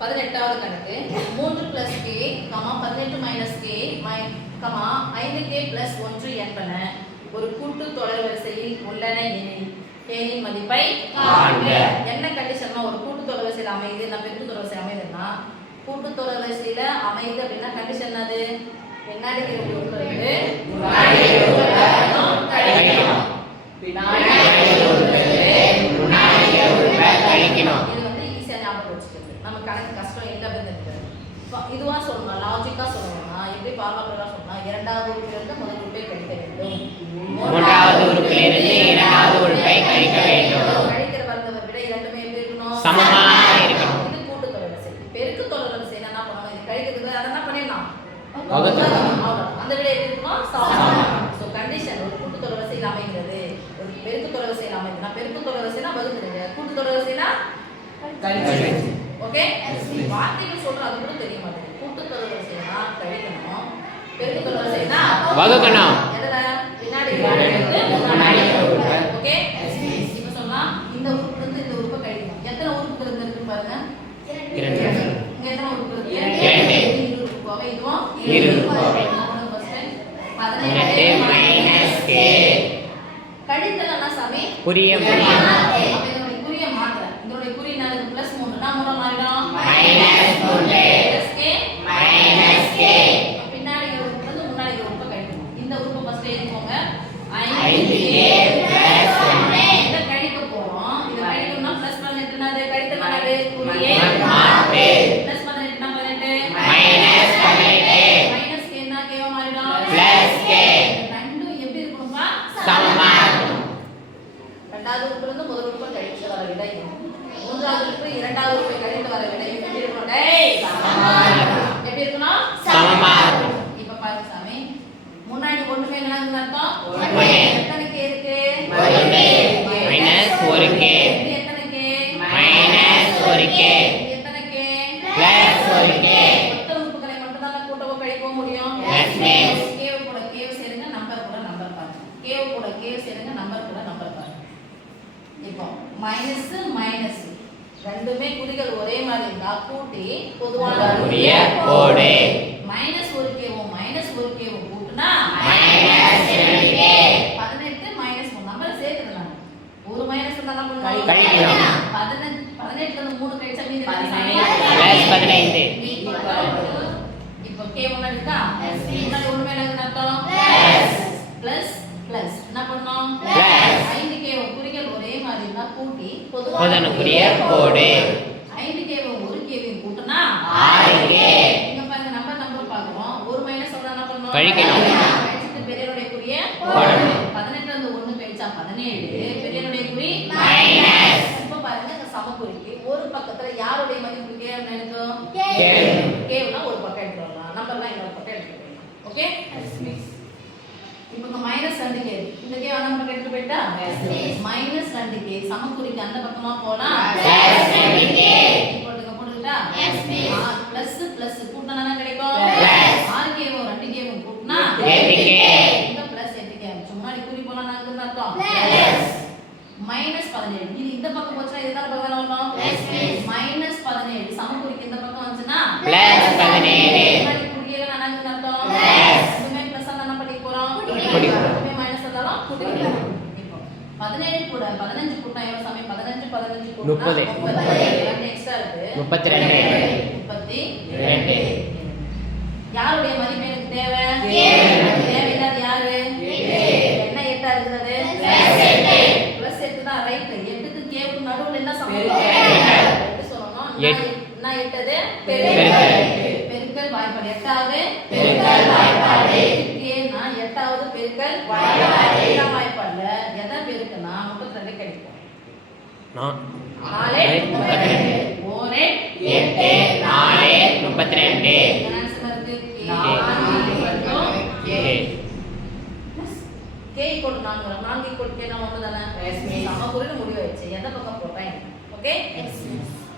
18வது கணக்கு 3 + k, 18 - k, 5k + 1 என்பன ஒரு கூட்டு தொடர்வரிசையில் உள்ளன எனில் k இன் மதிப்பை காண்க. என்ன கண்டிஷன்னா ஒரு கூட்டு தொடர்வரிசையில் அமையுது இல்ல பெருக்கு தொடர்வரிசை அமையுதுன்னா கூட்டு தொடர்வரிசையில அமையுது அப்படின்னா கண்டிஷன் என்னது? பின்னாடி இருக்கிற உறுப்புல இருந்து முன்னாடி இருக்கிற உறுப்பை கழிக்கணும். பின்னாடி இருக்கிற உறுப்புல இருந்து முன்னாடி இருக்கிற உறுப்பை கழிக்கணும். இது வந்து ஈஸியா ஞாபகம் வச்சுக்கிறது. நம்ம கணக்கு கஷ்டம் இல்ல அப்படிங்கிறது. இதுவா சொல்லணும், லாஜிக்கா சொல்லணும்னா எப்படி ஃபார்முலா சொல்லணும்? இரண்டாவது உறுப்பிலிருந்து முதல் உறுப்பை கழிக்க வேண்டும். மூன்றாவது உறுப்பிலிருந்து இரண்டாவது உறுப்பை கழிக்க வேண்டும். கழிக்கிற வர்க்கத்தை விட இரண்டுமே எப்படி இருக்கணும்? சமமா இருக்கணும். இது கூட்டு தொடர்வரிசை. பெருக்கு தொடர்வரிசை என்ன பண்ணணும்? இது கழிக்கிறதுக்கு அத என்ன பண்ணிடலாம்? வகுத்தலாம். அந்த விட எப்படி இருக்கணும்? சமமா. சோ கண்டிஷன் ஒரு கூட்டு தொடர்வரிசையில் அமைகிறது. ஒரு பெருக்கு தொடர்வரிசையில் அமைதுனா பெருக்கு தொடர்வரிசைனா வகுத்துடுங்க. கூட்டு தொடர்வரிசைனா கழிச்சு. ஓகே? வார்த்தைகள் சொல்ற அது கூட தெரிய மாட்டேங்குது. கூட்டு தொடர்வரிசைனா கழிக்கணும். பெருக்கு தொடர்வரிசைனா வகுக்கணும். எதல பின்னாடி இருந்து முன்னாடி உறுப்பு. ஓகே? இப்போ சொன்னா இந்த உறுப்புல இருந்து இந்த உறுப்பை கழிக்கணும். எத்தனை உறுப்புகள் இருக்கு பாருங்க? 2. இங்க எத்தனை உறுப்பு இருக்கு? 2 உறுப்பு. அப்ப இதுவும் 2 உறுப்பு. 18 - k. கழித்தல்னா சாமி குறிய மாற்று. இதனுடைய குறிய மாற்று. இதனுடைய குறி என்னது? +3 னா மூலம் மாறிடும். -3 k பின்னாடி ஒரு உறுப்பு வந்து முன்னாடி ஒரு உறுப்பை கழிக்கணும். இந்த உறுப்பை ஃபர்ஸ்ட் எழுதிக்கோங்க. 5k + 1 இத கழிக்க போறோம். இத கழிக்கணும்னா +18 என்னது? கழித்தல் என்னது? குறிய மாற்று. +18 என்ன 18 -18 -k என்ன கேவா மாறிடும்? +k. ரெண்டும் எப்படி இருக்கும்ப்பா? சமமா இருக்கும். இரண்டாவது உறுப்புல இருந்து முதல் உறுப்பை கழிச்சு வர விடை, மூன்றாவது உறுப்பு இரண்டாவது உறுப்பை கழித்து வர விடை எப்படி இருக்கும்? டேய் சமமா இருக்கும். எப்படி இருக்கணும்? சமமா இருக்கும். இப்ப பாருங்க சாமி, முன்னாடி ஒண்ணுமே என்னன்னு அர்த்தம்? 1. எத்தனை k இருக்கு? 1 -1k. இது எத்தனை k? -1k. இது எத்தனை k? +1k. மொத்த உறுப்புகளை மட்டும் தான் கூட்டவோ கழிக்கவோ முடியும். yes k கூட k சேருங்க, நம்பர் கூட நம்பர் பாருங்க. k கூட k சேருங்க, நம்பர் கூட நம்பர் பாருங்க. இப்போ மைனஸ் மைனஸ் ரெண்டுமே குறிகள் ஒரே மாதிரி இருந்தா கூட்டி பொதுவான குறிய போடு. -1k -1k கூட்டினா -2k. 18 -1 நம்பர் சேர்த்துடலாம். ஒரு மைனஸ் இருந்தா என்ன பண்ணுவோம்? கழிக்கலாம். 18ல இருந்து 3 கழிச்சா மீதி +15. இப்போ k முன்னாடி இருக்கா? முன்னாடி ஒண்ணு மேல என்ன அர்த்தம்? பிளஸ் பிளஸ் என்ன பண்ணோம்? 5k குறிகள் ஒரே மாதிரி இருந்தா கூட்டி பொதுவான குறிய போடு. 5k 1k கூட்டினா 6k. இங்க பாருங்க நம்பர் பாக்குறோம். ஒரு மைனஸ் வந்தா என்ன பண்ணனும்? கழிக்கணும். கழிச்சிட்டு பெரியனுடைய குறிய போடணும். 18ல இருந்து 1 கழிச்சா 17. பெரியனுடைய குறி மைனஸ். இப்போ பாருங்க இந்த சமக்குறிக்கு ஒரு பக்கத்துல யாருடைய மதிப்பு k ன்னு எடுக்கும்? k னா ஒரு பக்கம் எடுத்துறலாம். நம்பர்லாம் இன்னொரு பக்கம் எடுத்துறலாம். ஓகே? இப்போ -2k இந்த k அந்த பக்கம் எடுத்து போய்ட்டா -2k சமக்குறிக்கு அந்த பக்கமா போனா +2k போட்டுட்டா பிளஸ் பிளஸ் கூட்டினா என்ன கிடைக்கும்? 6k 2k கூட்டினா 8k. இந்த +8k முன்னாடி குறி போனா என்ன அர்த்தம்? -17. இது இந்த பக்கம் போச்சா இதுதான் பக்கம் வரணும். -17 சமக்குறிக்கு இந்த பக்கம் வந்துனா +17. முன்னாடி குறியில என்ன அர்த்தம்? இதுமே பிளஸ் ஆனா என்ன பண்ணி போறோம்? இதுமே மைனஸ் வந்தாலும் கூட்டிக்கலாம். இப்போ 17 கூட 15 கூட்டினா எவ்வளவு சாமி? 15 கூட்டினா 30. ரெண்டு எக்ஸ்ட்ரா இருக்கு. 32. யாருடைய மதிப்பு எனக்கு தேவை? தேவையில்லாத யாரு? என்ன 8 இருக்குது? +8 தான் ரைட். 8க்கு k க்கு நடுவுல என்ன சமம்? 8 சொல்லணும். நான் 8 அது பெருக்கல் வாய்ப்பாடு. 8வது பெருக்கல் வாய்ப்பாடு. k னா 8வது பெருக்கல் வாய்ப்பாடு. இந்த வாய்ப்பாடுல எதை பெருக்கனா 32 கிடைக்கும். 4 32 1 8 4 32. ஆன்சர் இருக்கு k = 4 4 = k னா ஒண்ணுதானே? சமக்குறின்னு முடிவு ஆயிடுச்சு. எந்த பக்கம் போட்டா ஓகே?